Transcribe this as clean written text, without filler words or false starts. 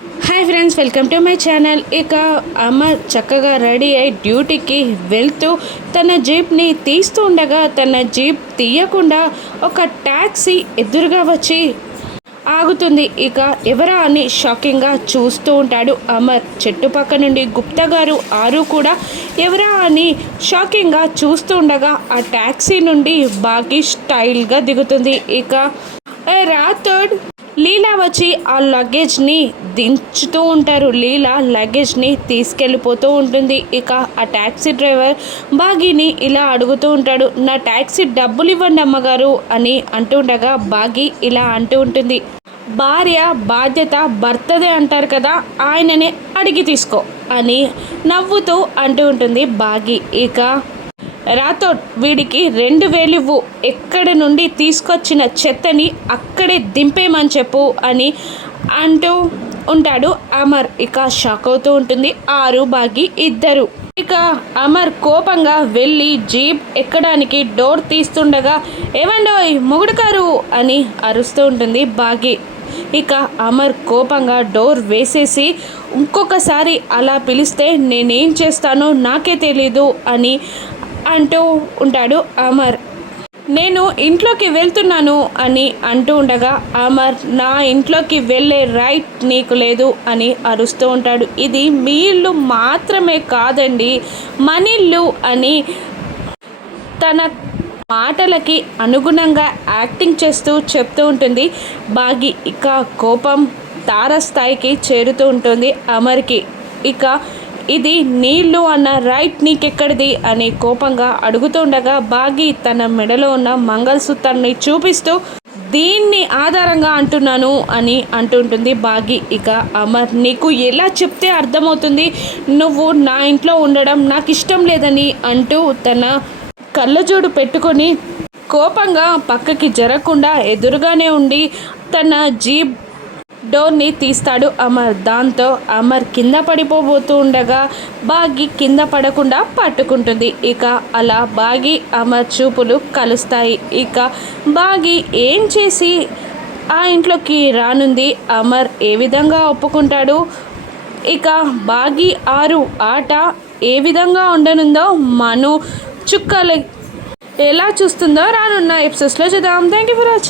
Hi friends, welcome to my channel. ఇక అమర్ చక్కగా ready అయి డ్యూటీకి వెళ్తూ తన జీప్ని తీస్తూ ఉండగా తన జీప్ తీయకుండా ఒక ట్యాక్సీ ఎదురుగా వచ్చి ఆగుతుంది. ఇక ఎవరా అని షాకింగ్గా చూస్తూ ఉంటాడు అమర్. చెట్టుపక్క నుండి గుప్తా గారు ఆరు కూడా ఎవరా అని షాకింగ్గా చూస్తూ ఉండగా ఆ ట్యాక్సీ నుండి బాగా స్టైల్గా దిగుతుంది. ఇక రాథోడ్ లీలా వచ్చి ఆ లగేజ్ని దించుతూ ఉంటారు. లీలా లగేజ్ని తీసుకెళ్ళిపోతూ ఉంటుంది. ఇక ఆ ట్యాక్సీ డ్రైవర్ బాగీని ఇలా అడుగుతూ ఉంటాడు, నా ట్యాక్సీ డబ్బులు ఇవ్వండి అమ్మగారు అని అంటుండగా బాగీ ఇలా అంటూ ఉంటుంది, భార్య బాధ్యత భర్తదే అంటారు కదా, ఆయననే అడిగి తీసుకో అని నవ్వుతూ అంటూ ఉంటుంది బాగీ. ఇక రాథోడ్ వీడికి 2000 ఇవ్వు, ఎక్కడి నుండి తీసుకొచ్చిన చెత్తని అక్కడే దింపేయమని చెప్పు అని అంటూ ఉంటాడు అమర్. ఇక షాక్ అవుతూ ఉంటుంది ఆరు బాగి ఇద్దరు. ఇక అమర్ కోపంగా వెళ్ళి జీప్ ఎక్కడానికి డోర్ తీస్తుండగా ఏమండోయ్ మొగుడు కారు అని అరుస్తూ ఉంటుంది బాగి. ఇక అమర్ కోపంగా డోర్ వేసేసి ఇంకొకసారి అలా పిలిస్తే నేనేం చేస్తానో నాకే తెలీదు అని అంటూ ఉంటాడు అమర్. నేను ఇంట్లోకి వెళ్తున్నాను అని అంటూ ఉండగా అమర్ నా ఇంట్లోకి వెళ్ళే రైట్ నీకు లేదు అని అరుస్తూ ఉంటాడు. ఇది మీ ఇల్లు మాత్రమే కాదండి, మన ఇల్లు అని తన మాటలకి అనుగుణంగా యాక్టింగ్ చేస్తూ చెప్తూ ఉంటుంది బాగి. ఇక కోపం తారస్థాయికి చేరుతూ ఉంటుంది అమర్కి. ఇక ఇది నీళ్ళు అన్న రైట్ నీకెక్కడిది అని కోపంగా అడుగుతుండగా బాగి తన మెడలో ఉన్న మంగళసూత్రాన్ని చూపిస్తూ దీన్ని ఆధారంగా అంటున్నాను అని అంటుంటుంది బాగి. ఇక అమర్ నీకు ఎలా చెప్తే అర్థమవుతుంది, నువ్వు నా ఇంట్లో ఉండడం నాకు ఇష్టం లేదని అంటూ తన కళ్ళజోడు పెట్టుకొని కోపంగా పక్కకి జరగకుండా ఎదురుగానే ఉండి తన జీప్ డోర్ని తీస్తాడు అమర్. దాంతో అమర్ కింద పడిపోబోతూ ఉండగా బాగి కింద పడకుండా పట్టుకుంటుంది. ఇక అలా బాగి అమర్ చూపులు కలుస్తాయి. ఇక బాగి ఏం చేసి ఆ ఇంట్లోకి రానుంది, అమర్ ఏ విధంగా ఒప్పుకుంటాడు, ఇక బాగి ఆరు ఆట ఏ విధంగా ఉండనుందో మను చుక్కలు ఎలా చూస్తుందో రానున్న ఎపిసోడ్స్లో చూద్దాం. Thank you for watching.